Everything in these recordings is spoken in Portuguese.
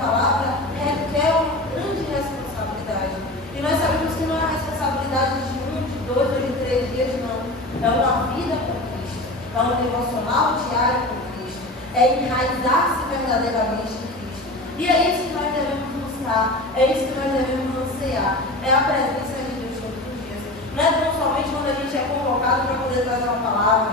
palavra requer uma grande responsabilidade. E nós sabemos que não é a responsabilidade de 1, de 2 ou de 3 dias, não. É uma vida com Cristo. É um devocional diário com Cristo. É enraizar-se verdadeiramente em Cristo. E é isso que nós devemos buscar. É isso que nós devemos ansiar. É a presença de Deus todos os dias. Não é tão somente quando a gente é convocado para poder trazer uma palavra.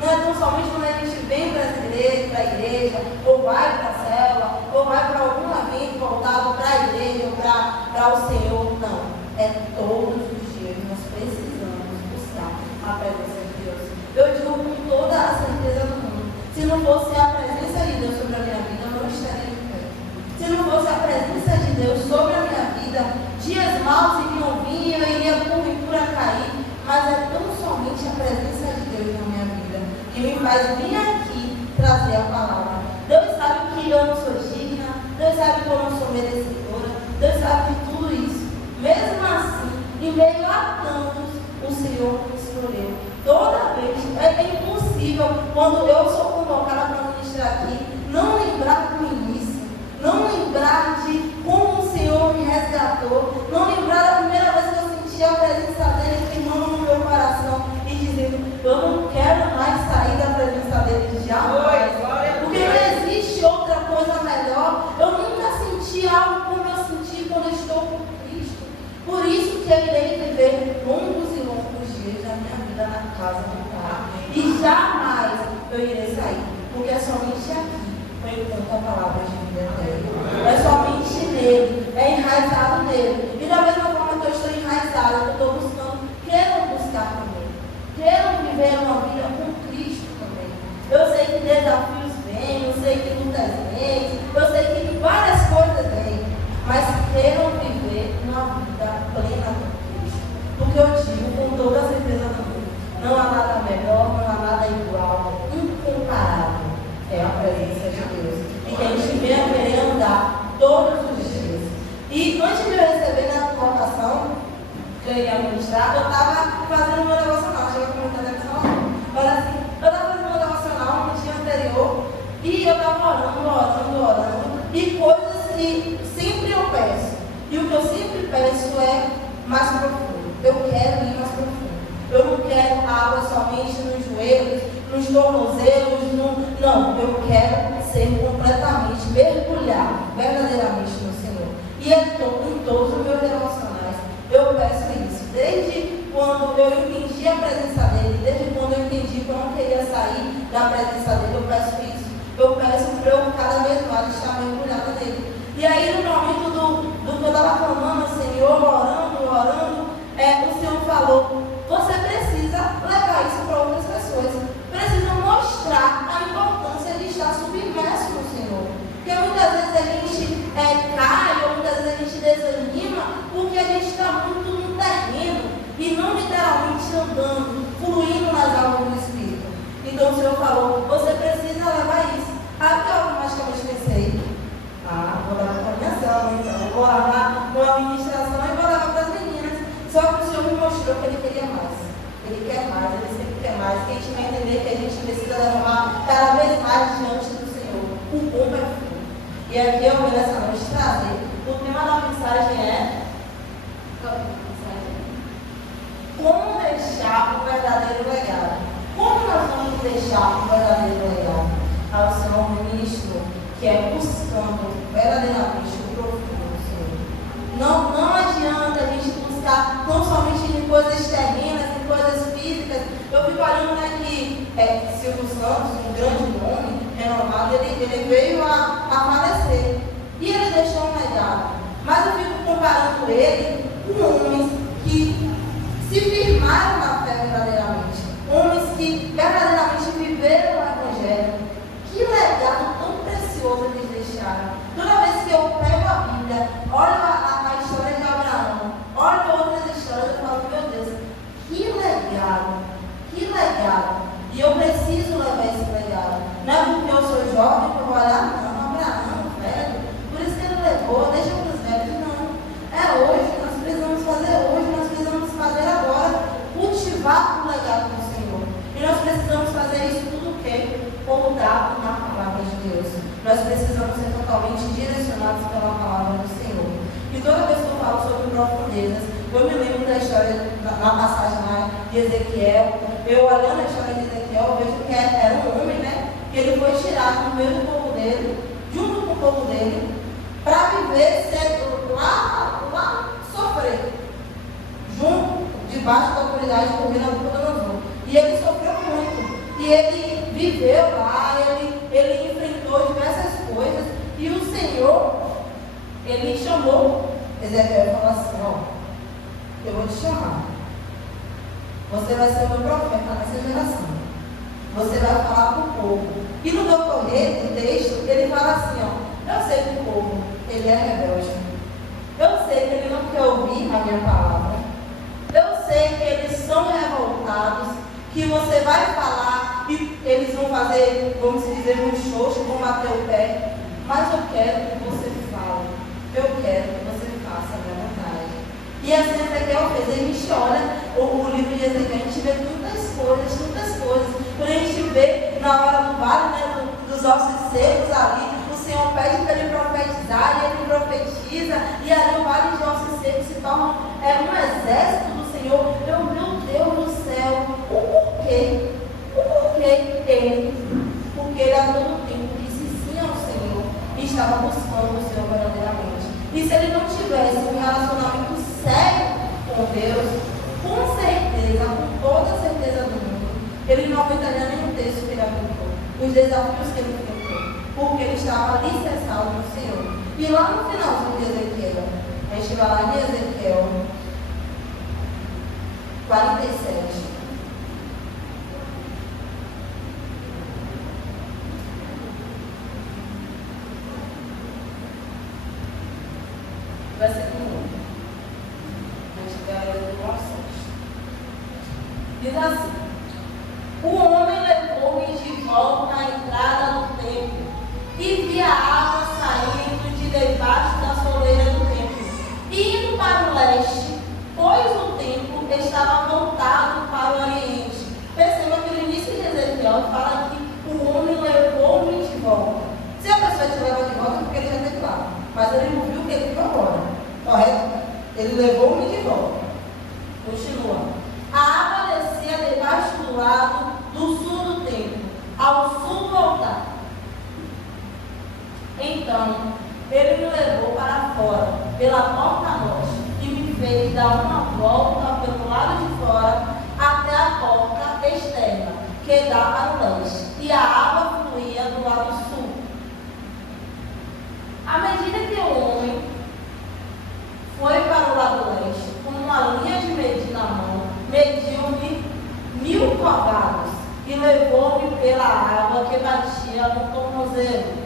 Não é tão somente quando a gente vem para a igreja, ou vai para a célula, ou vai para algum evento voltado para a igreja, ou para o Senhor. Não. É todos os dias. Nós precisamos buscar a presença de Deus. Eu digo com toda a certeza do mundo. Se não fosse a presença de Deus sobre a minha vida, eu não estaria de pé. Se não fosse a presença de Deus sobre a minha vida, dias maus iriam vir, eu iria porventura cair. Mas é tão somente a presença de Deus na minha vida que me faz vir aqui trazer a palavra. Deus sabe que eu não sou digna, Deus sabe que eu não sou merecedora, Deus sabe de tudo isso. Mesmo assim, em meio a tantos, o Senhor me escolheu. Toda vez, é impossível, quando eu sou convocada para ministrar aqui, não lembrar do início, não lembrar de como o Senhor me resgatou, não lembrar da primeira vez que eu senti a presença dele queimando no meu coração e dizendo, eu não quero mais sair da presença dele jamais, porque não existe outra coisa melhor. Eu nunca senti algo como eu senti quando eu estou com Cristo. Por isso que eu irei viver longos e longos dias da minha vida na casa do Pai. E jamais eu irei sair, porque é somente aqui eu encontro a palavra de vida eterna. É somente nele, é enraizado nele. E da mesma forma que eu estou enraizada, eu estou buscando, quero buscar também. Quero viver uma vida com Cristo também. Eu sei que desafios vêm, eu sei que lutas vêm, eu sei que várias coisas vêm, mas quero viver uma vida plena com Cristo. Porque eu digo com toda a certeza do mundo, não há nada melhor, não há nada igual, incomparável. É a presença de Deus. E que a gente venha querer andar todos os dias. E antes de eu receber na convocação, que eu ia ministrar, eu estava fazendo meu devocional. Chega a comentar devocional. Olha assim, eu estava fazendo meu devocional no dia anterior e eu estava orando. E coisas que sempre eu peço. E o que eu sempre peço é mais profundo. Eu quero ir mais profundo. Eu não quero água somente nos joelhos, nos tornozelos, não, eu quero ser completamente, mergulhar verdadeiramente no Senhor. E em todos os meus devocionais, eu peço isso. Desde quando eu entendi a presença dele, desde quando eu entendi que eu não queria sair da presença dele, eu peço isso. Eu peço para eu cada vez mais estar mergulhada nele. E aí, no momento do que eu estava clamando ao Senhor, orando, o Senhor falou, você precisa levar isso para outras pessoas. Precisa mostrar a importância de estar submerso no Senhor. Porque muitas vezes a gente cai, ou muitas vezes a gente desanima, porque a gente está muito no terreno e não literalmente andando, fluindo nas águas do Espírito. Então o Senhor falou, você precisa levar isso. Aí eu automaticamente pensei, vou levar para a minha célula, então. Vou levar uma administração e vou levar para as meninas. Só que o Senhor me mostrou que Ele queria mais. Ele quer mais, Ele sempre quer mais. Que a gente vai entender que a gente precisa levar cada vez mais diante do Senhor. O bom perfume. E aqui eu vou nessa noite trazer. O tema da mensagem é como deixar o verdadeiro legado. Como nós vamos deixar o verdadeiro legado? Ao Senhor ministro, que é buscando verdadeiramente o profundo do Senhor. Não adianta a gente buscar não somente em coisas terrenas, em coisas físicas. Eu fico olhando que Silvio Santos, um grande nome, renomado, ele veio a falecer. E ele deixou um legado. Mas eu fico comparando ele com homens que se firmaram na fé verdadeiramente. Homens que verdadeiramente viveram o Evangelho. Que legado tão precioso eles deixaram. Toda vez que eu pego a Bíblia, olho a história de Abraão, olho outras histórias, eu falo, meu Deus, que legado, que legado. E eu preciso levar esse legado. Não é porque eu sou jovem que eu vou olhar, não, Abraão ser totalmente direcionados pela palavra do Senhor. E toda vez que eu falo sobre profundezas, eu me lembro da história, na passagem lá de Ezequiel. Eu olhando a história de Ezequiel, eu vejo que era um homem, né? Que ele foi tirado no meio do povo dele, junto com o povo dele, para viver lá sofrer, junto, debaixo da autoridade do governo Nabucodonosor. E ele sofreu muito. E ele viveu lá, ele enfrentou diversas coisas. E o Senhor, ele chamou Ezequiel e falou assim: ó, eu vou te chamar. Você vai ser o meu profeta nessa geração. Você vai falar com o povo. E no decorrer do texto, ele fala assim, ó, eu sei que o povo, ele é rebelde. Eu sei que ele não quer ouvir a minha palavra. Eu sei que eles são revoltados, que você vai falar e eles vão fazer, vamos dizer, um xoxo, vão bater o pé. Mas eu quero que você fale. Eu quero que você faça a minha vontade. E assim Ezequiel fez. A gente olha o livro de Ezequiel, a gente vê tantas coisas. Quando a gente vê na hora do vale, né, dos ossos secos ali, o Senhor pede para ele profetizar, e ele profetiza, e ali o vale de ossos secos se torna um exército do Senhor. Meu Deus do céu, o porquê? Porque ele a todo tempo disse sim ao Senhor e estava buscando o Senhor verdadeiramente. E se ele não tivesse um relacionamento sério com Deus, com certeza, com toda a certeza do mundo, ele não aguentaria nem o texto que ele aguentou, os desafios que ele enfrentou, porque ele estava alicerçado no Senhor. E lá no finalzinho de Ezequiel, a gente vai lá em Ezequiel 47. Versículo 1. A gente vai ler do 1 ao 6. Diz assim: o homem levou-me de volta à entrada do templo e vi a água saindo de debaixo da soleira do templo, indo para o leste, pois o templo estava voltado para o oriente. Perceba que no início de Ezequiel fala que o homem levou-me de volta. Se a pessoa te leva de volta, é porque ele já esteve lá. Mas ele não viu que ele foi embora. Correto? Ele levou-me de volta. Continua. A água descia debaixo do lado do sul do templo, ao sul do altar. Então, ele me levou para fora, pela porta norte, e me fez dar uma volta pelo lado de fora, até a porta externa, que dá para o leste, e a água fluía do lado sul. À medida que o homem foi para o lado leste, com uma linha de medir na mão, mediu-me 1000 covados e levou-me pela água que batia no tornozelo.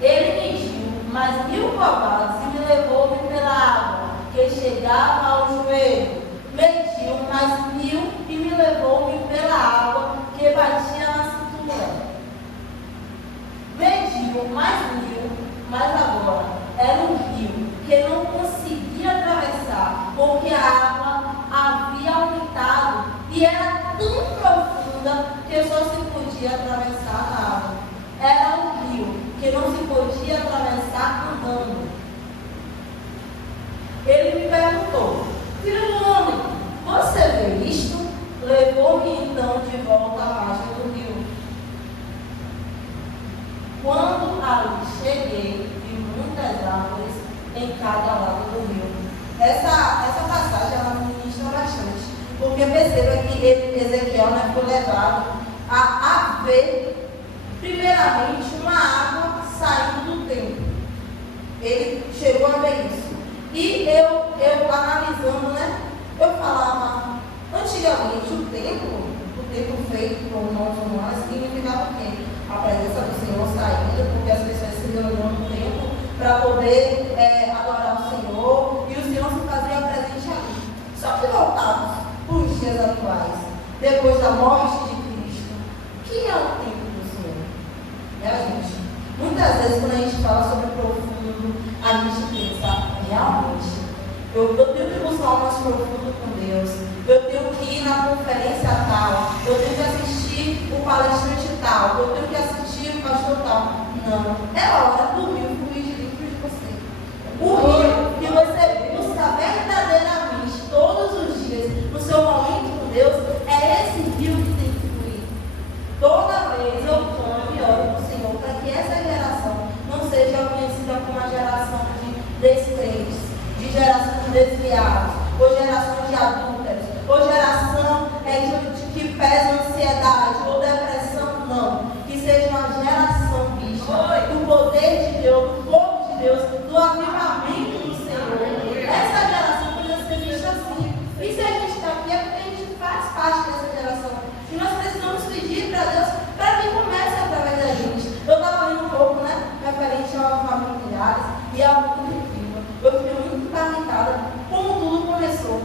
Ele mediu mais 1000 covados e me levou-me pela água que chegava ao joelho. Mediu mais 1000 e me levou-me pela água que batia na cintura. Mediu mais 1000, mas agora era um rio que não conseguia atravessar, porque a água havia aumentado e era tão profunda que só se podia atravessar a água. Era um rio que não se podia atravessar andando. Ele me perguntou: filho do homem, você vê isto? Levou-me então de volta à margem do rio. Quando ali cheguei, vi muitas árvores em cada lado do rio. Essa passagem ela me ministra bastante, porque perceba que Ezequiel, né, foi levado a ver, primeiramente, uma água saindo do templo. Ele chegou a ver isso. E eu analisando, né, eu falava, antigamente o templo feito por mãos humanas, significava o quê? A presença do Senhor saindo, porque as pessoas se reuniam no templo para poder adorar o Senhor, e o Senhor se fazia presente ali. Só que voltados para os dias atuais, depois da morte de Cristo, que é o templo do Senhor? Gente, muitas vezes quando a gente fala sobre profundo, a gente pensa, realmente, eu tenho que buscar o mais profundo com Deus, eu tenho que ir na conferência tal, eu tenho que assistir o palestrante tal, eu tenho que assistir o pastor tal. Não. É hora do rio fluir de dentro de você. O rio que você busca verdadeiramente todos os dias no seu momento com Deus, é esse rio que tem que fluir. Toda vez eu clamo e oro para o Senhor para que essa geração não seja conhecida como a geração de descrentes, de geração de desviados, ou geração de adúlteros, ou geração que pesa ansiedade ou depressão, não. Que seja uma geração vista do poder de Deus, do fogo de Deus, do avivamento do Senhor. Essa geração precisa ser vista assim. E se a gente está aqui é porque a gente faz parte dessa geração. E nós precisamos pedir para Deus para que comece através da gente. Eu estava lendo um pouco, referente ao avivamento de milhares, e é algo muito incrível. Eu fiquei muito impactada como tudo começou.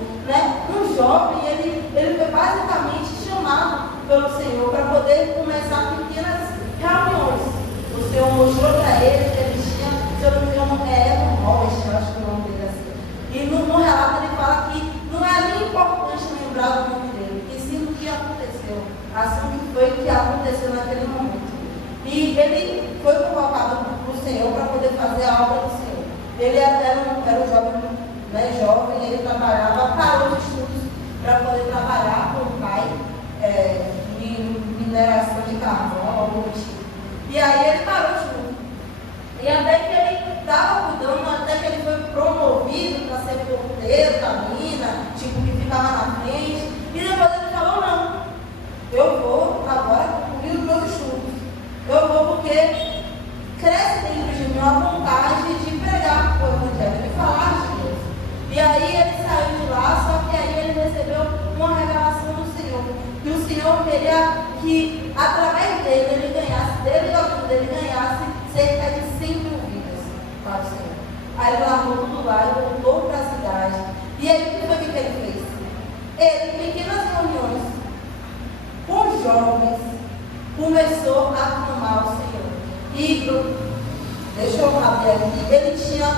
Um jovem, ele foi basicamente chamado pelo Senhor para poder começar pequenas reuniões. O Senhor mostrou para ele que ele tinha, se eu não me engano, eu acho que o nome dele é assim. E no relato ele fala que não é nem importante lembrar do nome dele, e sim do que aconteceu, assim que foi que aconteceu naquele momento. E ele foi convocado para o Senhor para poder fazer a obra do Senhor. Ele era um jovem, ele trabalhava, parou os estudos para poder trabalhar com o pai em mineração de carvão, algo do tipo. E aí ele parou tudo. E até que ele estava cuidando, até que ele foi promovido para ser porteiro da mina, que ficava na frente. E depois ele falou, não, eu vou agora concluir os meus estudos. Eu vou porque cresce dentro de mim a vontade de pregar o Evangelho, de falar de Deus. E aí ele saiu de lá, só que aí ele recebeu uma revelação do Senhor. Que o Senhor queria que, através dele, ele ganhasse, dele e da vida dele, ganhasse cerca de 100 mil vidas para o Senhor. Aí ele largou tudo lá e voltou para a cidade. E aí o que foi que ele fez? Ele, em pequenas reuniões, com jovens, começou a clamar ao Senhor. E, deixa eu abrir aqui, ele tinha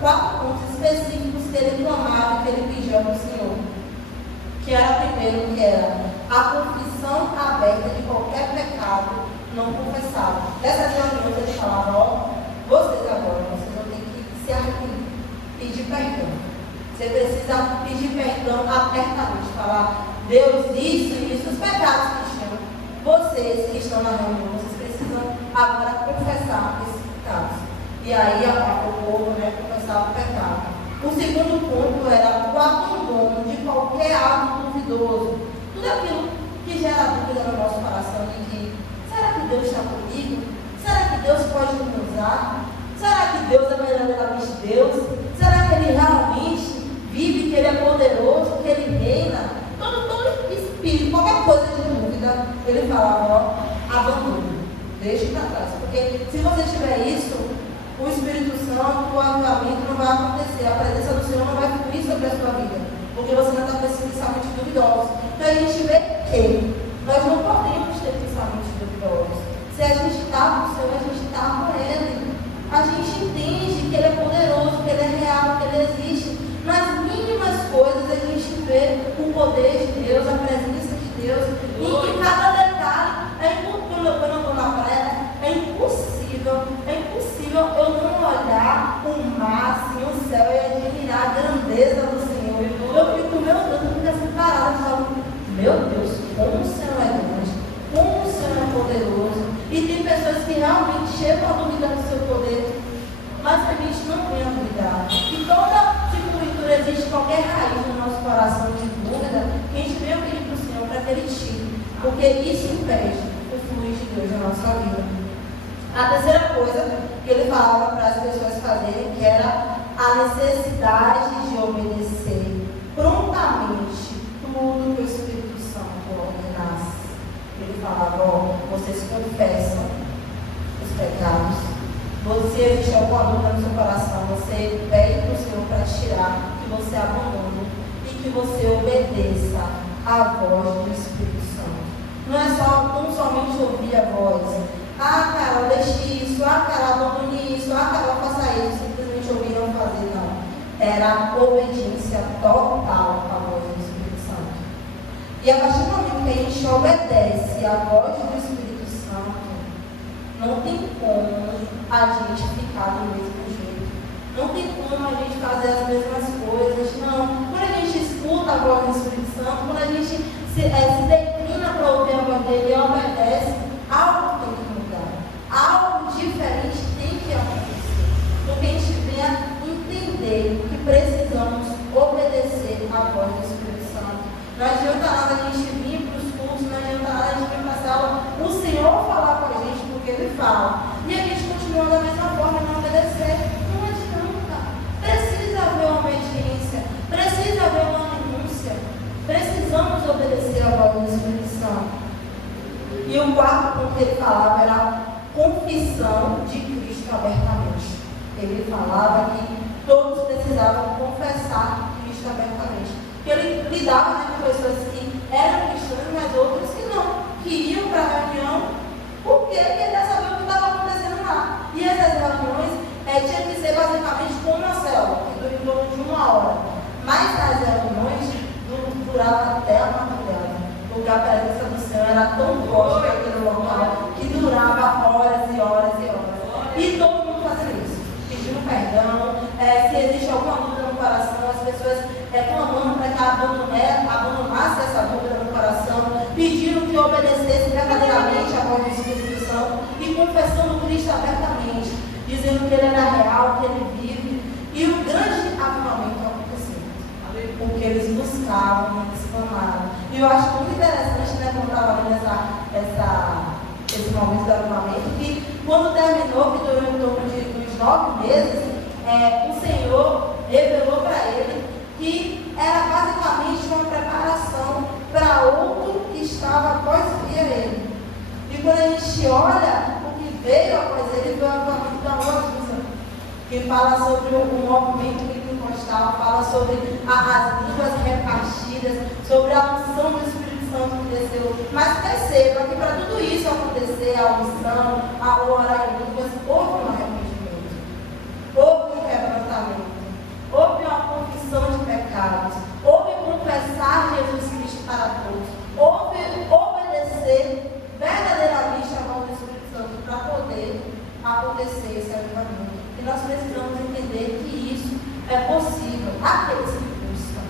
4 pontos específicos que ele clamava, que ele pedia ao Senhor. Que era primeiro, que era a confissão aberta de qualquer pecado não confessado. Dessas reuniões ele falava, vocês vão ter que se arrepender, pedir perdão. Você precisa pedir perdão abertamente, falar, Deus, isso, os pecados que tinham. Vocês que estão na reunião, vocês precisam agora confessar esses pecados. E aí o povo confessava o pecado. O segundo ponto era o abandono de qualquer ato duvidoso. Tudo aquilo que gera dúvida no nosso coração de que, será que Deus está comigo? Será que Deus pode me usar? Será que Deus é verdadeiramente Deus? Será que Ele realmente vive, que Ele é poderoso, que Ele reina? Todo espírito, qualquer coisa de dúvida, ele falava, abandone, deixe para trás. Porque se você tiver isso, o Espírito Santo, o avivamento não vai acontecer, a presença do Senhor não vai fluir sobre a sua vida, porque você não está com esses pensamentos duvidosos. Então a gente vê que nós não podemos ter pensamentos duvidosos. Se a gente está com o Senhor, a gente está com Ele. A gente entende que Ele é poderoso, que Ele é real, que Ele existe. Nas mínimas coisas a gente vê o poder de Deus, a presença de Deus, e em cada detalhe. Quando eu estou na praia, é impossível eu não olhar o mar, assim, o céu e admirar a grandeza do Senhor. Eu fico, meu Deus, eu fico assim parado e falo, meu Deus, como o Senhor é grande, como o Senhor é poderoso. E tem pessoas que realmente chegam a duvidar do seu poder, mas a gente não vem a duvidar. E toda cultura existe qualquer raiz no nosso coração de dúvida, que a gente vem pedir para o Senhor para que Ele tire, porque isso impede o fluir de Deus na nossa vida. A terceira coisa que ele falava para as pessoas fazerem, que era a necessidade de obedecer prontamente tudo que o Espírito Santo ordenasse. Ele falava, vocês confessam os pecados, você existe alguma dúvida no seu coração, você pede para o Senhor para tirar, que você abandone e que você obedeça à voz do Espírito Santo. Não é não somente ouvir a voz. Ah, Carol, deixe isso. Ah, Carol, abandone isso. Ah, Carol, faça isso. Simplesmente ouvir e não fazer, não. Era obediência total à voz do Espírito Santo. E a partir do momento que a gente obedece à voz do Espírito Santo, não tem como a gente ficar do mesmo jeito. Não tem como a gente fazer as mesmas coisas, não. Quando a gente escuta a voz do Espírito Santo, quando a gente se declina para ouvir a voz dele e obedece, algo tem que mudar. Algo diferente tem que acontecer. Porque a gente venha entender que precisamos obedecer a voz do Espírito Santo. Não adianta nada a gente vir para os cursos, não adianta nada a gente vir para a sala, o Senhor falar com a gente porque Ele fala. E a gente continua da mesma forma e não obedecer. Não adianta. Precisa haver uma obediência, precisa haver uma renúncia. Precisamos obedecer a voz do Espírito Santo. E o quarto ponto que ele falava era a confissão de Cristo abertamente. Ele falava que todos precisavam confessar Cristo abertamente. Porque ele lidava com pessoas que eram cristãs, mas outras que não, que iam para a reunião porque queria saber o que estava acontecendo lá. E essas reuniões tinham que ser basicamente como uma célula, que dura em torno de 1 hora. Mas as reuniões duravam até a madrugada. Porque a presença do Senhor era tão forte naquele local que durava horas e horas e horas. E todo mundo fazendo isso, pedindo perdão. Se existe alguma dúvida no coração, as pessoas clamando para que abandonasse essa dúvida no coração, pedindo que obedecesse verdadeiramente a voz do Espírito Santo e confessando Cristo abertamente, dizendo que Ele era real, que Ele vive. E o grande avivamento aconteceu, porque eles buscavam, eles clamaram. E eu acho muito interessante, né, quando estava vendo esse momento do avivamento, que quando terminou, que durou em torno de uns 9 meses, o Senhor revelou para ele que era basicamente uma preparação para outro que estava após vir ele. E quando a gente olha o que veio após ele, veio o avivamento da Rosa, que fala sobre o movimento pentecostal, fala sobre as línguas repartidas, sobre a unção do Espírito Santo que desceu. Mas perceba que para tudo isso acontecer, a unção, a orar em línguas, houve um arrependimento, houve um quebrantamento, houve uma confissão de pecados, houve confessar Jesus Cristo para todos, houve obedecer verdadeiramente a voz do Espírito Santo para poder acontecer esse avivamento. E nós precisamos entender que isso é possível àqueles que buscam.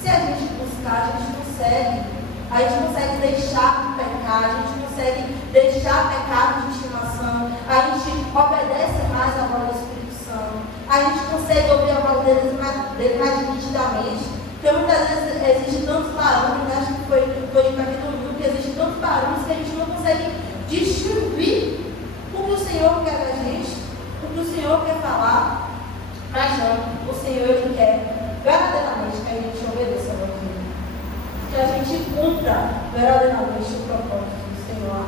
Se a gente buscar, a gente consegue deixar de pecar, a gente consegue deixar pecado de estimação, a gente obedece mais a voz do Espírito Santo, a gente consegue ouvir a voz dele mais nitidamente, porque muitas vezes existem tantos barulhos, acho que foi dito aqui no mundo, que existem tantos barulhos que a gente não consegue distinguir o que o Senhor quer da gente, o que o Senhor quer falar. Mas não, o Senhor Ele quer verdadeiramente que a gente obedeça a voz dele, que a gente cumpra verdadeiramente o propósito do Senhor.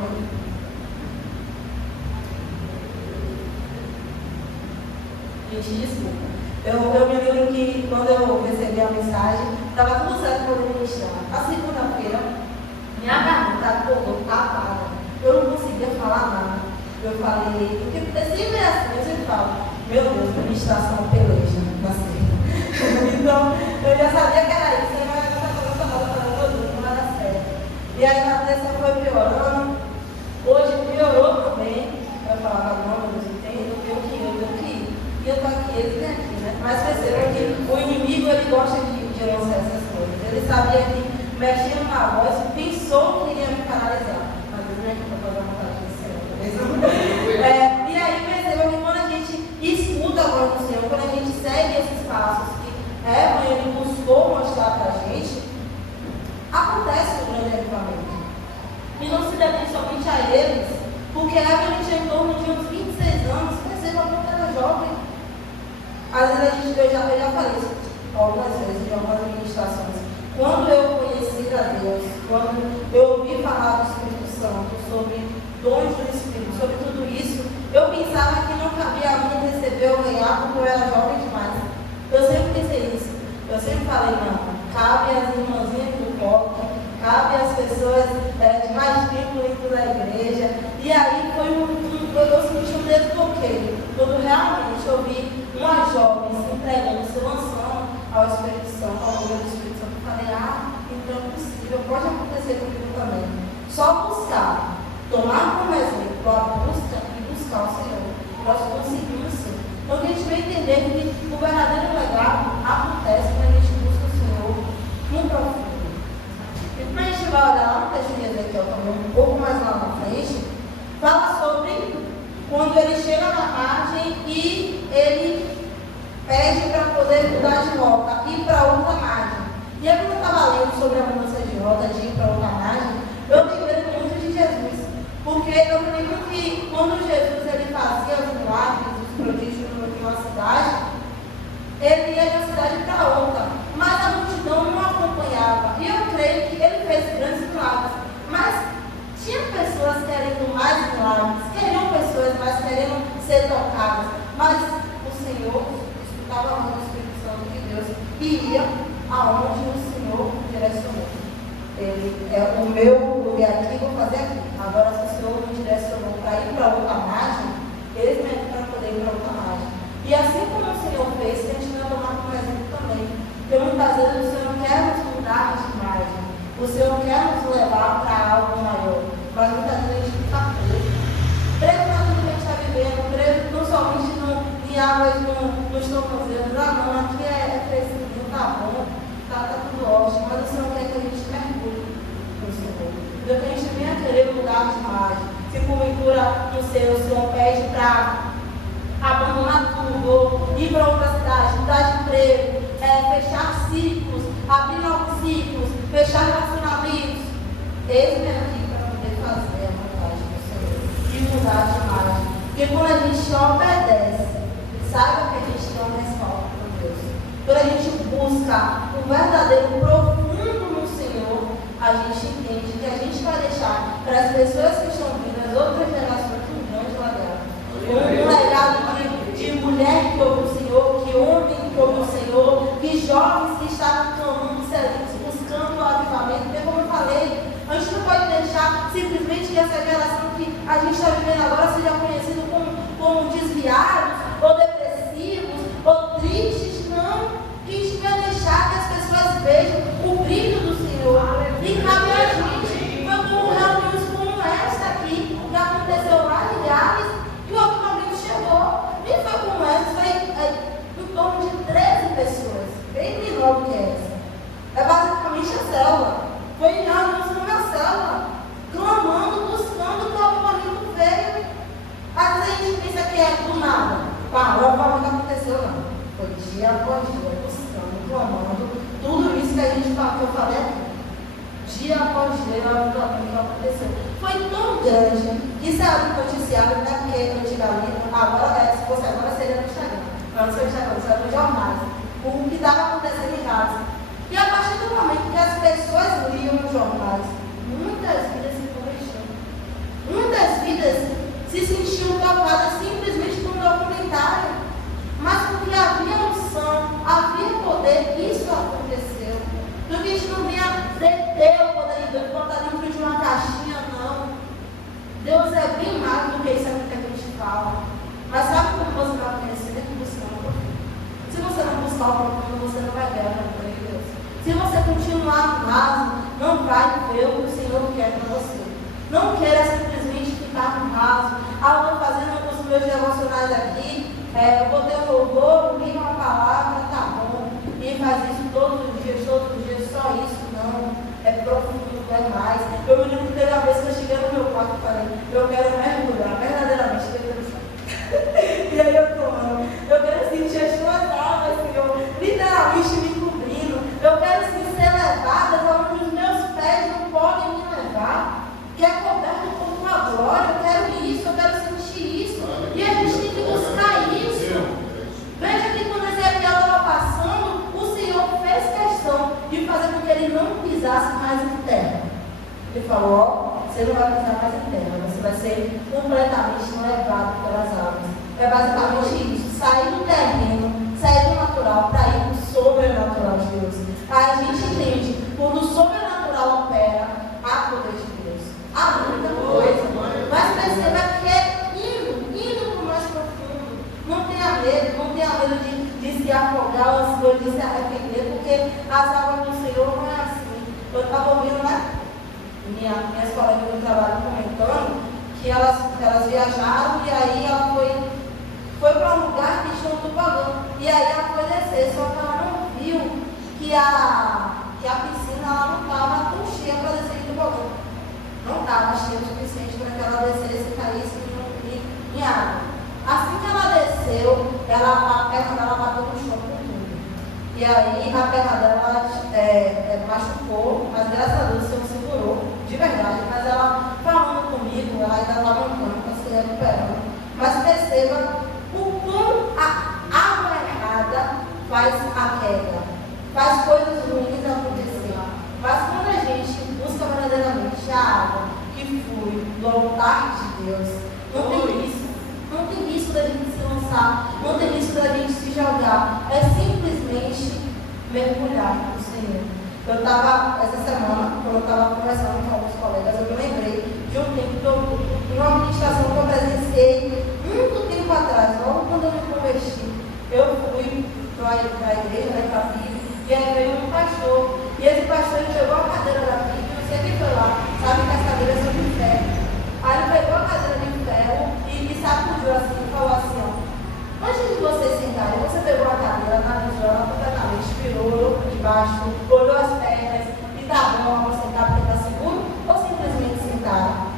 Gente, desculpa. Eu me lembro que quando eu recebi a mensagem, estava tudo certo para eu ministrar. Na segunda-feira, minha garganta ficou tapada. Eu não conseguia falar nada. Eu falei, porque sempre é assim, eu sempre falo, meu Deus, ministração peleja, na certa. Então, eu já sabia que era isso, mas essa coisa falando, não era certo. E aí na terça foi piorando, hoje piorou também. Eu falava, não, meu Deus, eu tenho que ir. E eu estou aqui, ele vem aqui, né? Mas percebam que o inimigo, ele gosta de lançar essas coisas. Ele sabia que mexia na voz, pensou que iria me paralisar. Mas Deus não é que para fazer uma vontade do Senhor. E aí percebam que quando a gente escuta a voz do Senhor, quando a gente segue esses passos que ele buscou mostrar para a gente, acontece um grande avivamento. E não se detém somente a eles, porque Evelyn tinha em torno de uns 26 anos, percebam quando era jovem. Às vezes eu já falei isso algumas vezes em algumas administrações. Quando eu conheci a Deus, quando eu ouvi falar do Espírito Santo, sobre dons do Espírito, sobre tudo isso, eu pensava que não cabia a mim receber ou ganhar porque eu era jovem demais. Eu sempre pensei isso. Eu sempre falei, não, cabe às irmãzinhas do colo, cabe às pessoas de mais tempo dentro da igreja. E aí foi eu senti um desbloqueio. Quando realmente eu vi uma jovem se entregando, se lançando ao Espírito Santo, ao poder do Espírito Santo, eu falei, então é possível, pode acontecer comigo também. Só buscar, tomar como exemplo a busca e buscar o Senhor. Nós entender que o verdadeiro legado acontece quando a gente busca o Senhor no profundo. E quando a gente vai olhar lá no texto de Ezequiel também, um pouco mais lá na frente, fala sobre quando ele chega na margem e ele pede para poder mudar de rota, ir para outra margem. E aí, quando eu estava lendo sobre a mudança de rota, de ir para outra margem, eu lembrei muito de Jesus. Porque eu me lembro que quando Jesus ele fazia os milagres, os prodígios em uma cidade, ele ia de uma cidade para outra, mas a multidão não acompanhava. E eu creio que ele fez grandes milagres, mas tinha pessoas querendo mais milagres, queriam pessoas mais querendo ser tocadas, mas o Senhor escutava a mão do Espírito Santo de Deus e ia aonde o Senhor direcionou. O meu lugar aqui, vou fazer aqui. Agora, se o Senhor me direcionou para ir para outra margem, eles me entram para poder ir para outra margem. E assim como o Senhor fez, que a gente vai tomar como exemplo também. Porque muitas vezes o Senhor quer nos mudar de margem. O Senhor quer nos levar para algo maior. Mas muitas vezes a gente fica preso. Preso na vida que a gente está vivendo, preso não somente em águas, nos tornozelos. Ah, não, aqui é fresquinho, tá bom, tá tudo ótimo. Mas o Senhor quer que a gente mergulhe no Senhor. Então que a gente venha querer mudar de margem. Se porventura, não sei, o Senhor pede para abandonar tudo, ir para outra cidade, mudar de emprego, fechar ciclos, abrir novos ciclos, fechar relacionamentos. Esse é aqui para poder fazer a vontade do Senhor e mudar de margem. Porque quando a gente obedece, saiba que a gente não responde por Deus. Quando a gente busca o verdadeiro profundo no Senhor, a gente entende que a gente vai deixar para as pessoas que estão vindo, as outras gerações, um grande legado. Um legado de mulher que ouve o Senhor, que homem que ouve o Senhor, que jovens que estavam clamando excelentes, buscando o avivamento. Porque como eu falei, a gente não pode deixar simplesmente que essa geração que a gente está vivendo agora seja conhecida como desviados, ou depressivos, ou tristes. Não. Que a gente vai deixar que as pessoas vejam o brilho do Senhor. E cabe a gente. Foi com reuniões como esta aqui, que aconteceu lá em Gales, e o avivamento chegou. Nem foi como essa, foi em torno de 13 pessoas, bem menor que essa. É basicamente a célula. Foi em reuniões como a célula, clamando, buscando que o avivamento veio. Às vezes a gente pensa que é do nada. Pá, o avivamento aconteceu, não. Foi dia após dia, buscando, clamando. Tudo isso que a gente fala, que eu falei aqui. Dia após dia, o avivamento aconteceu. Foi tão grande que saiu no noticiário, né? Porque antigamente, agora, se fosse agora, seria no Instagram. Não no seu Instagram, seria no jornal. O que estava acontecendo em casa. E a partir do momento que as pessoas liam os jornais, muitas vidas se convertiam. Muitas vidas se sentiam tocadas simplesmente por um documentário. Mas porque havia unção, havia poder, isso aconteceu. Porque a gente não vinha deter o poder de Deus, botar dentro de uma caixinha, não. Deus é bem mais do que isso aqui que a gente fala. Mas sabe como você vai conhecer? Tem que buscar o profundo. Se você não buscar o profundo, você não vai ver a glória de Deus. Se você continuar raso, não vai ver o que o Senhor quer para você. Não queira simplesmente ficar no raso. Ah, eu estou fazendo os meus devocionais aqui, eu botei um louvor, li uma palavra, tá bom. E faz isso todos os dias, só isso, não. É profundo, não é mais. Eu me lembro que teve uma vez que eu cheguei no meu quarto e falei, eu quero mergulhar, verdadeiramente, e aí eu falando, eu quero sentir as tuas almas, Senhor, literalmente me cobrindo. Eu quero ser levada onde os meus pés não podem me levar, que é coberto por tua glória. Eu quero isso, eu quero sentir isso. E a gente tem que buscar isso. Veja que quando Ezequiel estava passando, o Senhor fez questão de fazer com que ele não pisasse mais em terra. Ele falou, ó, você não vai pisar mais em terra, você vai ser completamente levado pelas águas. É basicamente isso, sair do terreno, sair do natural para ir para o sobrenatural de Deus. Aí a gente entende, quando o sobrenatural opera, há poder de Deus. Há muita coisa, mas perceba que é indo para o mais profundo. Não tenha medo de se afogar ou de se arrepender, porque as águas do Senhor não é assim. Eu estava ouvindo, né? Minhas colegas do trabalho comentando que elas viajaram e aí ela foi para um lugar que tinha um tobogã. E a piscina ela não estava tão cheia para descer de tobogã. Não estava cheia o suficiente para que ela descesse e caísse em água. Assim que ela desceu, a perna dela bateu no chão com tudo. E aí a perna dela machucou, mas graças a Deus o Senhor segurou, de verdade. Mas ela falando comigo, ela ainda estava mancando, está se recuperando. Mas perceba o quão a água errada faz a queda, faz coisas ruins acontecer. Mas quando a gente busca verdadeiramente a água que flui do altar de Deus, não tem isso. Não tem risco da gente se lançar, não tem risco da gente se jogar. É simplesmente mergulhar no Senhor. Eu estava, essa semana, quando eu estava conversando com alguns colegas, eu me lembrei de um tempo que eu, uma administração que eu presenciei muito tempo atrás, logo quando eu me converti. Eu fui para a igreja, para a Bíblia, e aí veio um pastor. E esse pastor ele pegou a cadeira da Bíblia, não sei quem foi lá, sabe que as cadeiras são de ferro. Aí ele pegou a cadeira de ferro e sacudiu assim e falou assim, ó, antes de você sentar, você pegou a cadeira, analisou ela completamente, virou, olhou por debaixo, olhou as pernas e tá bom, vou sentar porque tá seguro, ou simplesmente sentar?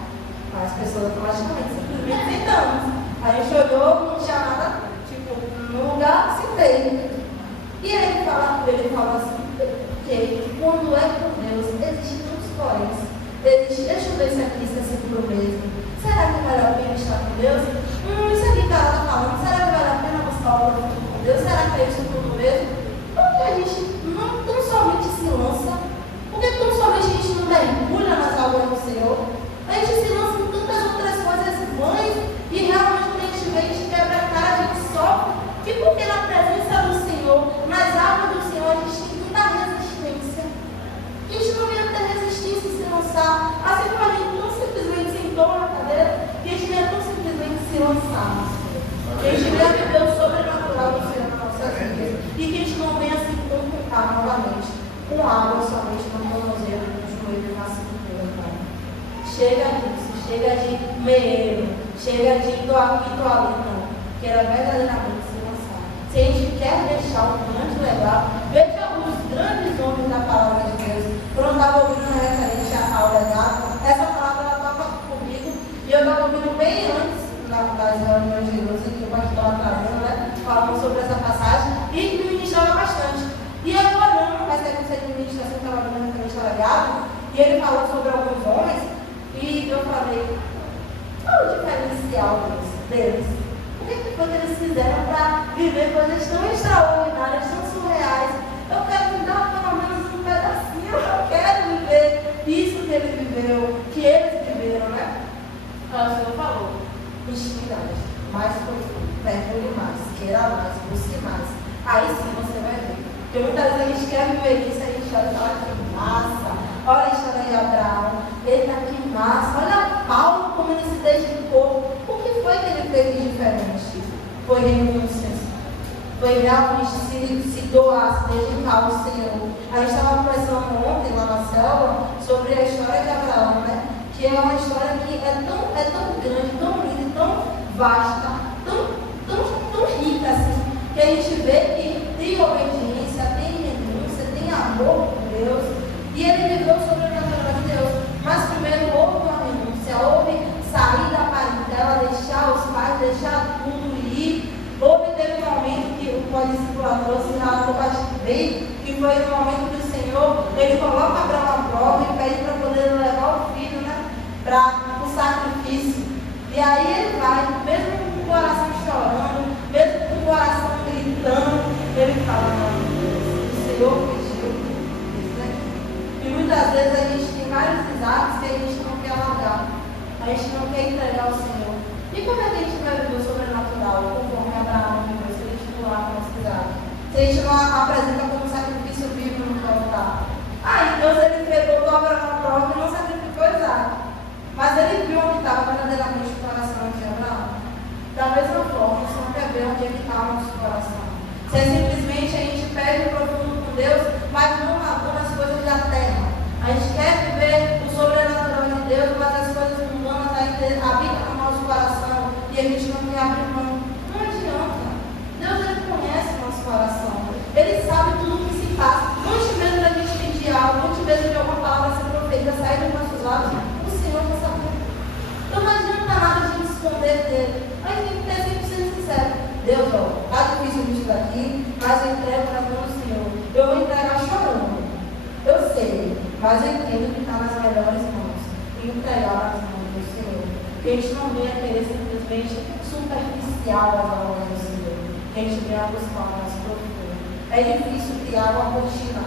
As pessoas automaticamente simplesmente sentamos. A gente olhou, não tinha nada, tipo, no lugar, sentei. E aí ele fala assim, que quando é com Deus, existem muitos poréns. Deixa eu ver se aqui isso é seguro mesmo. Será que vale a pena estar com Deus? Isso aqui que ela está falando, será que vale a pena buscar o profundo com Deus? Será que é isso tudo mesmo? Porque a gente não tão somente se lança, porque tão somente a gente não mergulha nas águas do Senhor, a gente se lança em tantas outras coisas vãs e realmente quando a gente vê, a gente quebra a cara, a gente sofre. E porque na presença do Senhor, nas águas do Senhor, a gente tem muita resistência. A gente não ia ter resistência em se lançar, assim como a gente não simplesmente sentou na cadeira, e a gente não ia tão simplesmente se lançar. Que a gente venha viver o sobrenatural do Senhor na nossa vida. E que a gente não venha se confundir novamente com água somente no tornozelo, no joelho, na cintura. Chega disso, chega de medo, chega de tô aqui, tô ali, não. Queira verdadeiramente se lançar. Se a gente quer deixar um grande legado, veja os grandes homens da palavra de Deus. Quando eu estava ouvindo referente ao legado, essa palavra estava comigo e eu estava ouvindo bem antes das reuniões de luz que o pastor trazendo, né? Falando sobre essa passagem e me ministrava bastante. E eu olhando a sequência de ministração que estava vendo referente ao legado, e ele falou sobre alguns homens, e eu falei, qual o diferencial deles? O que foi que eles fizeram para viver coisas tão extraordinárias, tão surreais? Eu quero me dar pelo menos um pedacinho, eu quero viver isso que ele viveu, que eles viveram, né? O Senhor falou, intimidade, mais profundo, mergulhe mais, queira mais, busque mais. Aí sim você vai ver. Porque muitas vezes a gente quer viver isso, a gente olha e fala que massa, olha a história de Abraão, eita que massa, olha Paulo como ele se dedicou. O que foi que ele fez de diferente? Foi renúncia. Foi realmente se doar, se dedicar ao Senhor. A gente estava conversando ontem lá na célula sobre a história de Abraão, né? Que é uma história que é tão grande, tão linda, tão vasta, tão rica assim, que a gente vê que tem obediência, tem renúncia, tem amor por Deus, e ele viveu sobre a natureza de Deus. Mas primeiro houve uma renúncia, houve sair da parentela, deixar os pais, deixar tudo e ir. Teve um momento que o discípulo trouxe relatou bastante bem, que foi no momento que o Senhor, ele coloca Abraão à prova e pede para poder levar o filho, né, para o sacrifício. E aí ele vai, mesmo com o coração chorando, mesmo com o coração gritando, ele fala, o Senhor pediu isso, né? E muitas vezes a gente tem vários desafios que a gente não quer largar, a gente não quer entregar ao Senhor. E como é que a gente vai viver o sobrenatural, conforme Abraão viveu, se a gente for lá pesquisar? Se a gente não apresenta como sacrifício vivo no altar. Deus ele pegou Abraão à prova e não sacrificou Isaac. Mas ele viu onde estava verdadeiramente o coração de Abraão. Da mesma forma, o Senhor quer ver onde está o nosso coração. Se é simplesmente a gente pede o profundo com Deus, mas não abandona as coisas da terra. A gente quer viver o sobrenatural de Deus, mas as coisas mundanas habitam no nosso coração e a gente não quer abrir mão. Não adianta. Deus ele conhece o nosso coração. Ele sabe tudo o que se passa. Não Deus, ó, está difícil isso daqui, mas eu entrego nas mãos do Senhor. Eu vou entregar chorando. Eu sei, mas eu entendo que está nas melhores mãos. E entregar nas mãos do Senhor. Que a gente não venha querer simplesmente superficial as obras do Senhor. Que a gente venha buscar o mais profundo. É difícil criar uma rotina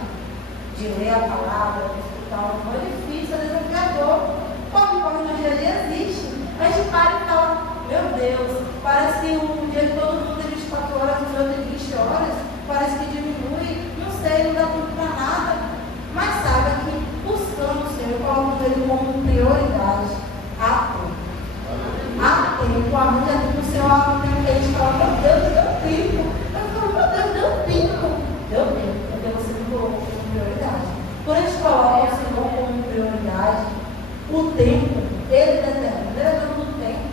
de ler a palavra, de escutar uma. É difícil, é desafiador. Corre no dia a dia existe. A gente para e fala, meu Deus, parece que o dia de todo mundo tem 24 horas, o meu tem 20 horas, parece que diminui, não sei, não dá tempo para nada. Mas saiba que buscando o Senhor, colocando Ele como prioridade, há tempo. Há tempo, a mulher do Senhor, há tempo que a gente fala, meu Deus, deu tempo. Eu falo, meu Deus, deu tempo. Deu tempo, porque você me colocou como prioridade. Quando a gente coloca o Senhor como prioridade, o tempo, Ele determina, Ele é dono do tempo.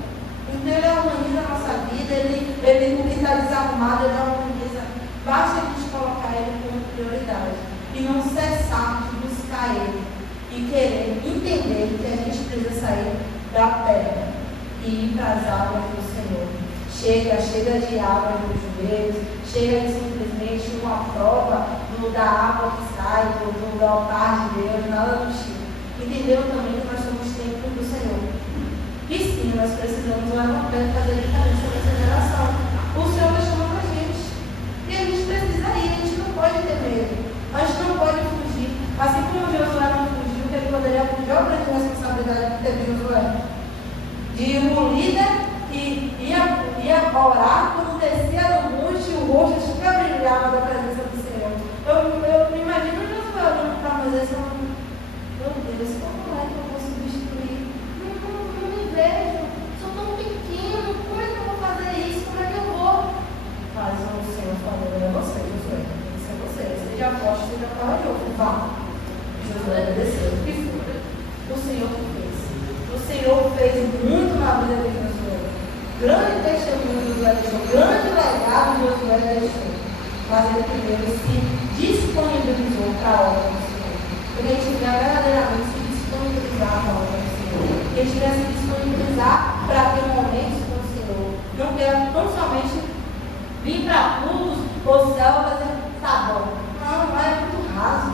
Então Ele organiza a nossa vida, Ele não está desarrumado, Ele organiza. Basta a gente colocar Ele como prioridade e não cessar de buscar Ele e querer entender que a gente precisa sair da terra e ir para as águas do Senhor. Chega de água nos joelhos, chega de simplesmente uma prova da água que sai do altar de Deus, nada do tipo. Entendeu também que nós somos templo do Senhor. E sim, nós precisamos levantar e fazer a diferença nessa geração. O Senhor está chamando a gente. E a gente precisa ir, a gente não pode ter medo. A gente não pode fugir. Assim como Josué não fugiu, que ele poderia fugir, olha a grande responsabilidade que teve Josué. De um líder que ia orar, quando descia no monte, o rosto super brilhava da presença do Senhor. Eu me imagino Josué olhando para Moisés e falando, meu Deus, como é que eu vou substituir? Não me vejo, sou tão pequeno, como é que eu vou fazer isso? Como é que eu vou? Mas o Senhor falou, é você, Josué, isso é você, seja forte, seja corajoso, vá. Josué obedeceu, o que foi? O Senhor fez. O Senhor fez muito na vida de Josué. Grande testemunho Josué deixou, grande legado Josué deixou. Mas ele primeiro se disponibilizou para a obra do Senhor. Porque a gente vai verdadeiramente se disponibilizar para a obra do Senhor. Que a gente vai se disponibilizar para ter momentos com o Senhor. Não quero tão somente vir para cultos ou céu e dizer, tá bom. Não, é muito raso.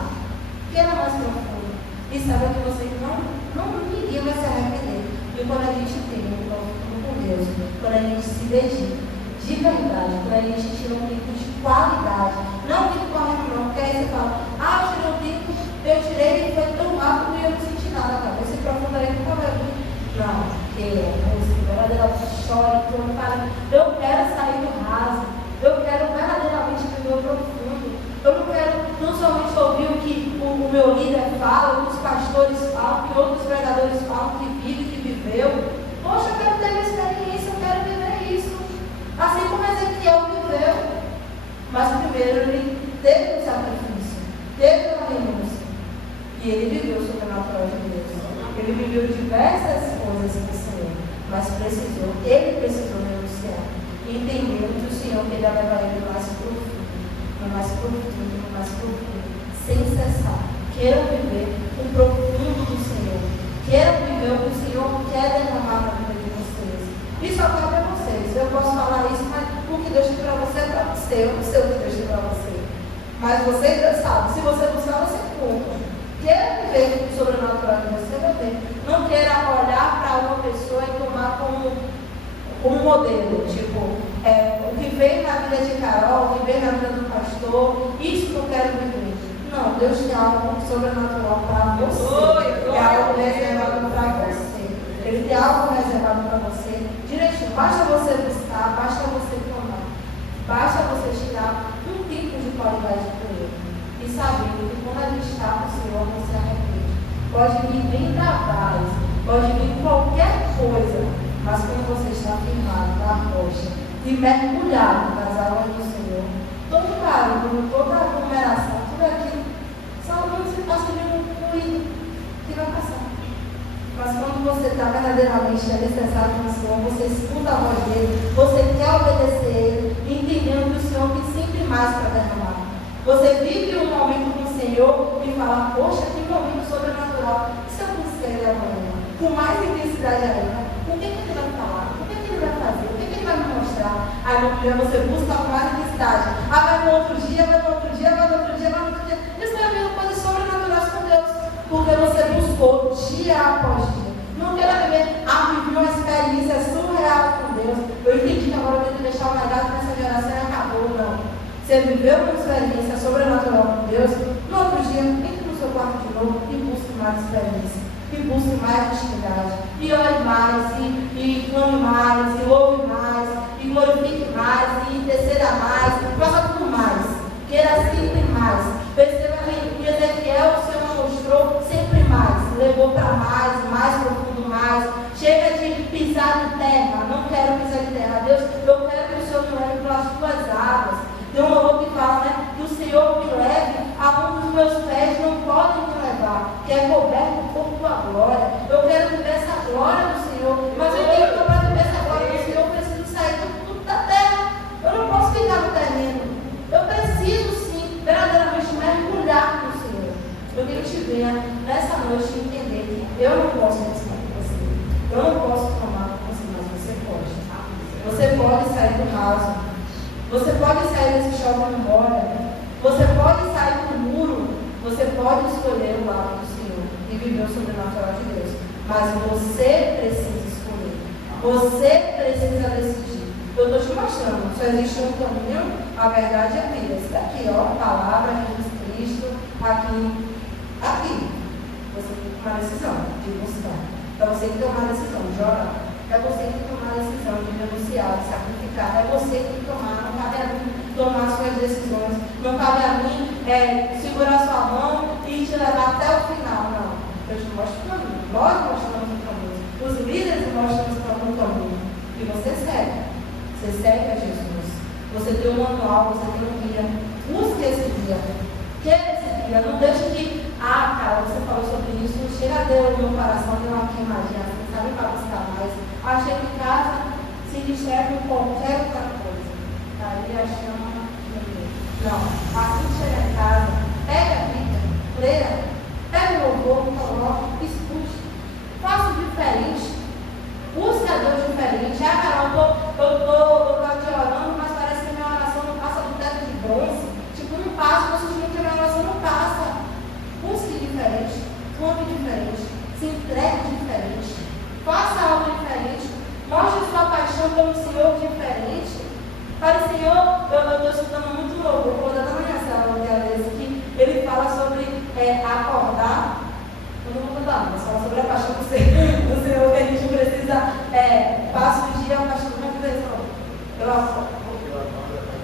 Queira mais profundo. E saiba que você ninguém vai se arrepender. E quando a gente tem um profundo com Deus, quando a gente se dedica de verdade, quando a gente tira um tempo de qualidade, não fica correndo não, porque aí você fala, eu tirei um tempo, eu tirei e foi tão rápido e eu não senti nada, cara. Esse profundo aí nunca vai vir. Não, queira, música, verdadeiramente chore, eu quero sair do raso, eu quero verdadeiramente viver o profundo. Eu não quero não somente ouvir o que o meu líder fala, o que os pastores falam, o que outros pregadores falam, que vive, que viveu. Poxa, eu quero ter uma experiência, eu quero viver isso. Assim como Ezequiel viveu. Mas primeiro ele teve um sacrifício, teve uma renúncia. E ele viveu o sobrenatural de Deus. Ele viveu diversas coisas com o Senhor. Mas ele precisou renunciar. E entendeu que o Senhor queria levar ele mais profundo, sem cessar. Queiram viver o profundo do Senhor. Queiram viver o que o Senhor quer derramar na vida de vocês. Isso cabe a vocês. Eu posso falar isso, mas o que Deus tem para você é para você. Eu não sei o que Deus tem para você. Mas você Deus sabe. Se você buscar, você compra. Queira viver o sobrenatural de você, vai ver. Não queira olhar para uma pessoa e tomar como modelo. Tipo, o que veio na vida de Carol, o que veio na vida do pastor, isso que eu quero viver. Não, Deus tem algo sobrenatural para você. É algo reservado para você. Ele tem algo reservado para você. Direitinho, basta você buscar, basta você tomar. Basta você tirar um tipo de qualidade com ele. E sabendo que quando a gente está com o Senhor, não se arrepende. Pode vir vendavais, pode vir qualquer coisa. Mas quando você está firmado na rocha e mergulhado nas águas do Senhor, todo barulho, toda aglomeração, tudo aquilo, só não se passa de um ruído que vai passar. Mas quando você está verdadeiramente necessário no Senhor, você escuta a voz dele, você quer obedecer ele, entendendo que o Senhor tem sempre mais para derramar. Você vive um momento com o Senhor e fala, poxa, que momento sobrenatural. E se eu buscar ele amanhã? Com mais intensidade ainda. O que ele vai falar? O que ele vai fazer? O que ele vai me mostrar? Aí no Bíblia, você busca mais intensidade. Ah, vai no outro dia, vai no outro dia, vai no outro dia, vai no outro dia. Você está vendo coisas sobrenaturais com Deus. Porque você buscou dia após dia. Não quero viver, vivi uma experiência surreal com Deus. Eu entendi que agora eu tenho que deixar um legado nessa geração e acabou, não. Você viveu uma experiência sobrenatural com Deus, no outro dia, entre no seu quarto de novo e busque mais experiência. E busque mais intimidade. E ore mais, e clame mais, e ouve mais, e glorifique mais, e interceda mais, faça tudo mais. Queira sempre mais. Perceba que Ezequiel, o Senhor mostrou sempre mais. Levou para mais profundo mais. Chega de pisar em terra. Não quero pisar em terra. Deus, eu quero que o Senhor me leve pelas tuas águas. Tem um louvor que fala, né? Que o Senhor me leve aonde os meus pés não podem me levar, que é coberto por tua glória. Eu quero viver essa glória do Senhor, mas eu tenho que, para viver essa glória do Senhor, eu preciso sair tudo da terra. Eu não posso ficar no terreno. Eu preciso sim, verdadeiramente, mergulhar no Senhor. Eu queria te ver nessa noite entender que eu não posso ensinar com você. Eu não posso tomar com você, mas você pode. Você pode sair do raso. Você pode sair desse choque no molha. Você pode sair do muro. Você pode escolher o lado do Senhor e viver o sobrenatural de Deus. Mas você precisa escolher. Você precisa decidir. Eu estou te mostrando. Só existe um caminho, a verdade é a vida. Esse daqui, ó, a palavra, Jesus Cristo, aqui. Você tem que tomar a decisão de buscar. É você que tomar a decisão de orar. É você que tem que tomar a decisão de renunciar, de sacrificar. É você que tem que tomar, não cabe a mim tomar suas decisões. Não cabe a mim segurar sua mão e te levar até o final. Não. Eu te mostro o caminho. Nós mostramos o caminho. Os líderes mostram o caminho. E você segue. Você segue a Jesus. Você tem um manual, você tem um guia. Busque esse guia. Queira esse guia. Não deixe que, cara, você falou sobre isso. Chega a Deus no meu coração, deu uma queimadinha. Você sabe para buscar mais. Chega em casa, se distrai com qualquer outra coisa. Aí a chama de Deus. Não. Assim que chegar em casa, pega a Bíblia, leia, pega o louvor, coloque, escute. Faça o diferente. Busque a Deus diferente. Carol, eu estou aqui orando, mas parece que a minha oração não passa do teto de bronze. Tipo, não passa, eu sinto que a minha oração não passa. Busque diferente, come diferente, se entregue diferente. Faça algo diferente. Mostre sua paixão pelo Senhor diferente. Para o Senhor, eu estou escutando muito louco. Vou dar uma mensagem que ele fala sobre acordar. Eu não vou contar, mas fala sobre a paixão do Senhor, que a gente precisa. Passa o dia apaixonado.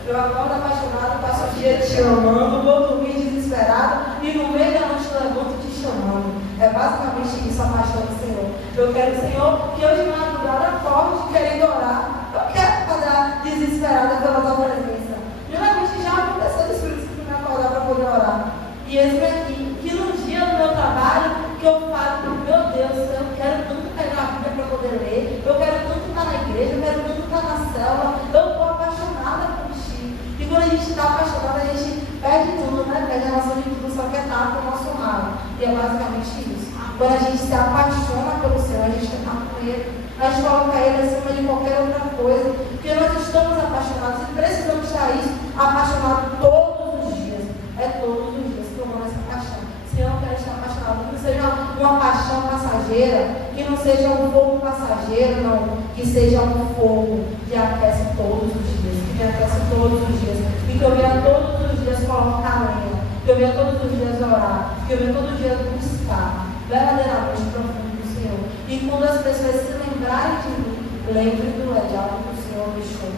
Eu acordo apaixonado, passo o dia te amando, vou dormir desesperado e no meio da noite levanto te chamando. É basicamente isso, a paixão do Senhor. Eu quero, Senhor, que hoje de madrugada acorde querendo orar. Eu quero acordar desesperada pela tua presença. Geralmente já aconteceu do Espírito Santo me acordar para poder orar. E esse aqui, que no dia do meu trabalho, que eu falo, meu Deus, eu quero tanto pegar a Bíblia para poder ler, eu quero tanto estar na igreja, eu quero tanto estar na célula, eu estou apaixonada por ti. E quando a gente está apaixonada, a gente perde tudo, né? Perde a nossa de tudo, só quer estar com o nosso lado. E é basicamente isso. Quando a gente se apaixona pelo Senhor, a gente quer estar com Ele. A gente coloca Ele acima de qualquer outra coisa. Porque nós estamos apaixonados e precisamos estar isso, apaixonados todos os dias. É todos os dias que eu amo essa paixão. Senhor, eu quero estar apaixonado. Que não seja uma paixão passageira, que não seja um fogo passageiro, não. Que seja um fogo que aquece todos os dias, que me aquece todos os dias. E que eu venha todos os dias colocar lenha. Que eu venha todos os dias orar. Que eu venha todos os dias buscar verdadeiramente profundo do Senhor. E quando as pessoas se lembrarem de mim, lembrem do legado que o Senhor deixou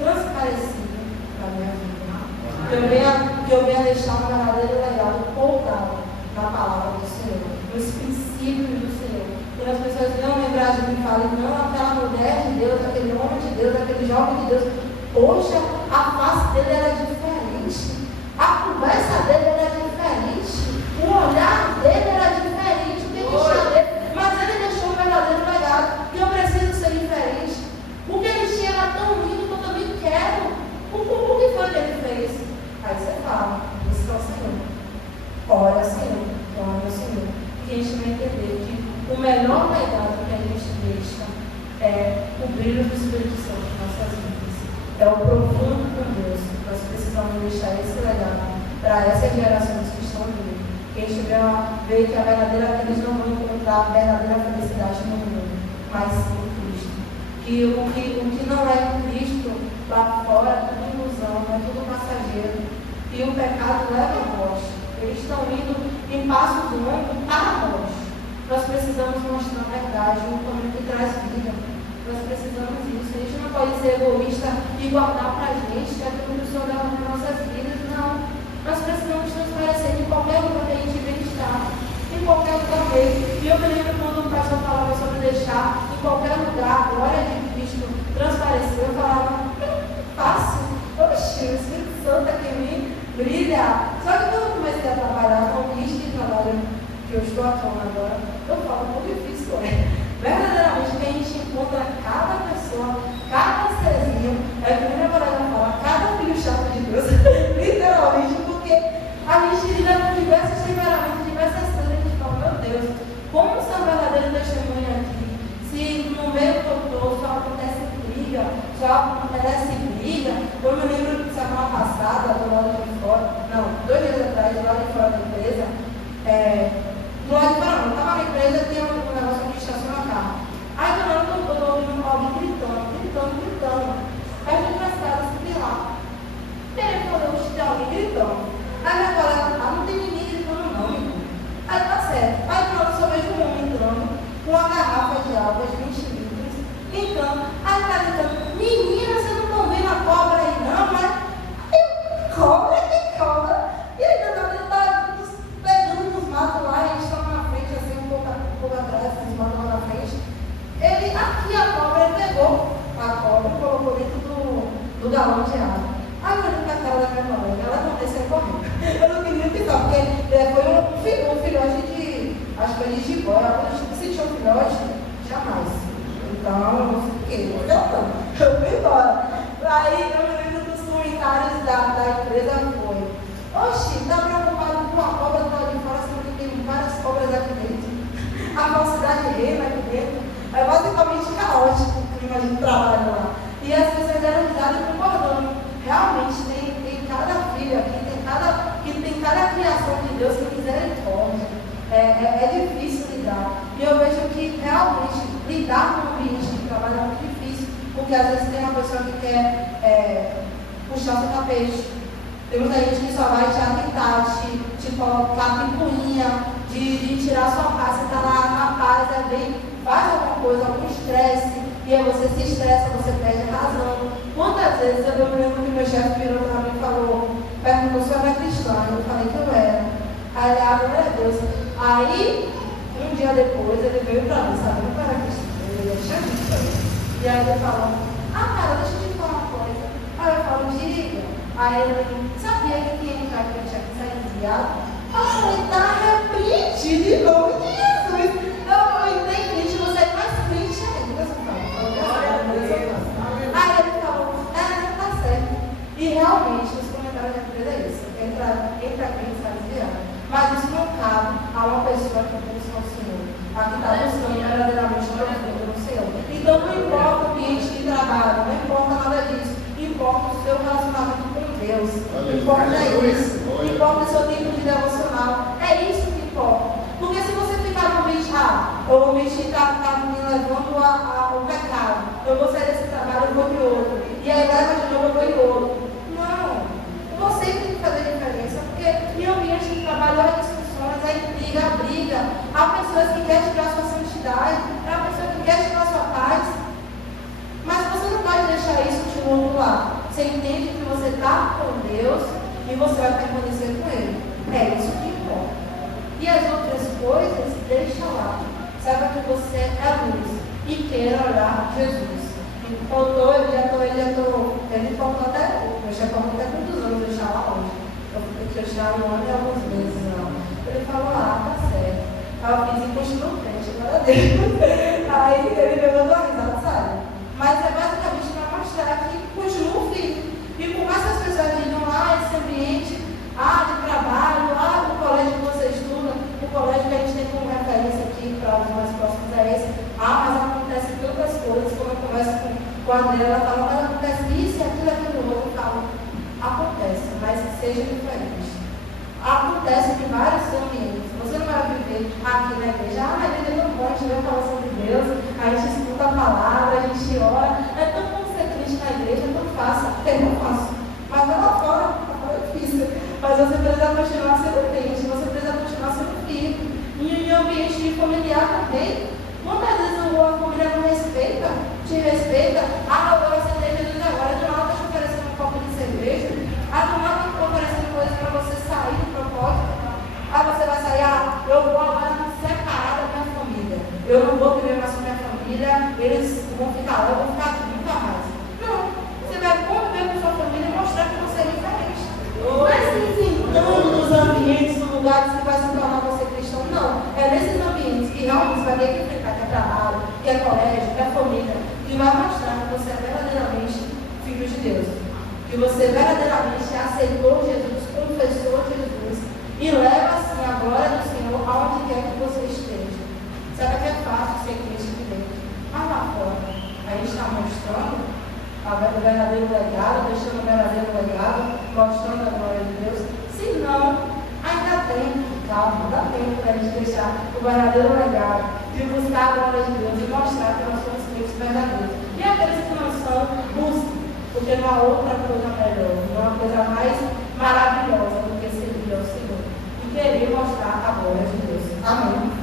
transparecido na minha vida. Que eu venha deixar um verdadeiro legado poldado na palavra do Senhor, nos princípios do Senhor. Quando as pessoas venham lembrar de mim e falem, não, aquela mulher de Deus, aquele homem de Deus, aquele jovem de Deus, poxa, a face dele era diferente, a conversa dele era diferente, o olhar dele era diferente, o que tinha dele, mas ele deixou um verdadeiro legado, e eu preciso ser diferente. O que ele tinha era tão lindo que eu também quero. O que foi que ele fez? Aí você fala, busca o Senhor. Ora, Senhor, ora ao Senhor. E a gente vai entender que o melhor legado que a gente deixa é o brilho do Espírito Santo em nossas vidas. É o para essas gerações que estão vindo. Quem estiver lá, vê que a verdadeira, eles não vão encontrar a verdadeira felicidade no mundo, mas sim em Cristo. Que o que não é Cristo lá fora é tudo ilusão, é tudo passageiro. E o pecado leva a morte. Eles estão indo em passos longos para a morte. Nós precisamos mostrar a verdade, o caminho que traz vida. Nós precisamos disso. A gente não pode ser egoísta e guardar para a gente aquilo que o Senhor dá nas nossas vidas. Não. Nós precisamos transparecer em qualquer lugar que a gente vem estar. Em qualquer lugar mesmo. E eu me lembro quando o pastor falava sobre deixar em qualquer lugar a glória de Cristo transparecer. Eu falava, fácil. Oxi, o Espírito Santo aqui em mim brilha. Só que quando eu comecei a trabalhar com isso de trabalho que eu estou atuando agora, eu falo como difícil é. Verdadeiramente, que a gente encontra cada pessoa, cada serzinho, é o que a minha colega fala, cada filho chato de Deus, literalmente, porque a gente lida com diversos temperamentos, diversas coisas, a gente fala, meu Deus, como são verdadeiros testemunhos aqui? Se no meio que eu estou só acontece briga, só acontece briga, eu me lembro que semana passada, do lado de fora, não, 2 dias atrás, do lado de fora da empresa, do lado de fora não, estava na empresa, tinha um negócio de estacionar carro. Aí do lado eu estou ouvindo alguém gritando, perto de uma escada, subi lá. Ele falou, tem alguém gritando. Aí minha colega, não tem ninguém gritando não, irmão. Aí tá certo. Aí do lado eu só vejo um homem entrando, com uma garrafa de água de 20 litros, entrando. Aí tá gritando, menina, vocês não estão vendo a cobra aí não, mas... Cobra? Que cobra? E aí ele tá pegando nos matos lá, eles estão na frente, assim, um pouco atrás, nos matos lá na frente. Ele, aqui a cobra, ele pegou a cobra e colocou dentro do galão de água. Aí eu olhei pra cara da minha colega, ela não desceu correndo. Eu não queria pensar, porque foi um filhote de, acho que foi de jiboia, se tinha um filhote, jamais. Então, eu não sei o quê, eu fui embora. Aí eu me lembro dos comentários da empresa, foi, oxi, tá preocupado com a cobra do lado de fora, sendo que tem várias cobras aqui dentro. A falsidade reina aqui dentro. É basicamente caótico o clima de trabalho lá. E as pessoas eram risadas e concordando. Realmente tem cada filho aqui, tem cada criação de Deus que misericórdia. É difícil lidar. E eu vejo que realmente lidar com o ambiente de trabalho é muito difícil, porque às vezes tem uma pessoa que quer puxar seu tapete. Tem muita gente que só vai te atentar, te colocar picuinha, de tirar sua paz, você está lá na paz, faz alguma coisa, algum estresse, e aí você se estressa, você perde a razão. Quantas vezes eu me lembro que meu chefe virou para mim e perguntou se eu era cristã, eu falei que eu era. Aí ele, glória a Deus. Aí, um dia depois, ele veio para mim, sabe, eu era cristã, ele deixa isso. E aí ele falou, cara, deixa eu te falar uma coisa. Aí eu falo, diga. Aí ele, sabia que quem entrar aqui eu tinha que sair desviado? Ele está repreendido em nome de Jesus. Eu entendi, você é mais crente ainda. Aí ele falou, tá certo. E realmente, os comentários da empresa é isso. Entra crente, sai desviado. Mas isso não cabe a uma pessoa que busca o Senhor. A que está buscando verdadeiramente o profundo no Senhor. Então não importa o ambiente de trabalho, não importa nada disso. Importa o seu relacionamento com Deus. Importa isso. Importa o seu tempo de devocional. É isso que importa. Porque se você ficar no ambiente, o ambiente está me levando ao pecado, eu vou sair desse trabalho, eu vou de outro. E aí leva de novo, eu vou de outro. Não. Você tem que fazer diferença. Porque em ambiente de trabalho há discussões, há briga. Há pessoas que querem tirar sua santidade. Há pessoas que querem tirar sua paz. Mas você não pode deixar isso te modular. Você entende que você está com Deus e você vai permanecer com Ele. É isso que importa. E as outras coisas, deixa lá. Saiba que você é luz e queira olhar Jesus. Ele faltou até, meu chefe falou até quantos anos deixar lá longe. Eu fui deixar um ano e alguns meses lá. Ele falou, tá certo. Aí eu fiz e continuo crente, glória a Deus. Aí ele me mandou uma risada, sabe? Mas é basicamente para mostrar que continua firme. E por mais que as pessoas digam esse ambiente, de trabalho, o colégio que você estuda, o colégio que a gente tem como referência aqui para os mais próximos é esse, mas acontece tantas coisas, como eu converso com a Adriana, ela fala, mas acontece isso e aquilo, outro, eu falo, acontece, mas seja diferente. acontece em vários ambientes. Você não vai viver aqui na igreja, a igreja é tão bom, a gente vai falar sobre Deus, a gente escuta a palavra, a gente ora. É tão bom ser crente na igreja, é tão fácil, até não faço. Mas lá fora é difícil. Mas você precisa continuar sendo crente, você precisa continuar sendo filho. E em ambiente familiar também. Muitas vezes a família não respeita, te respeita. Ah, agora você tem Jesus agora, do nada está te oferecendo um copo de cerveja. Ah, do nada está oferecendo coisas para você sair do propósito. Ah, você vai sair, eu vou agora me separar da minha família. Eu não vou viver mais com a minha família, eles vão ficar lá, eu vou ficar aqui, nunca mais. Não, você vai conviver com sua família e mostrar que você é diferente. Não é se inventando nos ambientes, nos lugares que vai se tornar você cristão, não. É nesses ambientes que realmente você vai ter que enfrentar, que é trabalho, que é colégio, que é família, que vai mostrar que você é verdadeiramente filho de Deus. Que você verdadeiramente aceitou Jesus, confessou Jesus e leva assim a glória do Senhor aonde quer que você esteja. Sabe que é fácil ser crente aqui dentro? Mas lá fora, a gente está mostrando o verdadeiro legado, deixando o verdadeiro legado, mostrando a glória de Deus. Se não, ainda tem, calma, dá tempo para a gente deixar o verdadeiro legado, de buscar a glória de Deus e mostrar que nós somos crentes verdadeiros. E aqueles que não são, busquem, porque não há outra coisa melhor, não há coisa mais maravilhosa do que servir ao Senhor e querer mostrar a glória de Deus. Amém.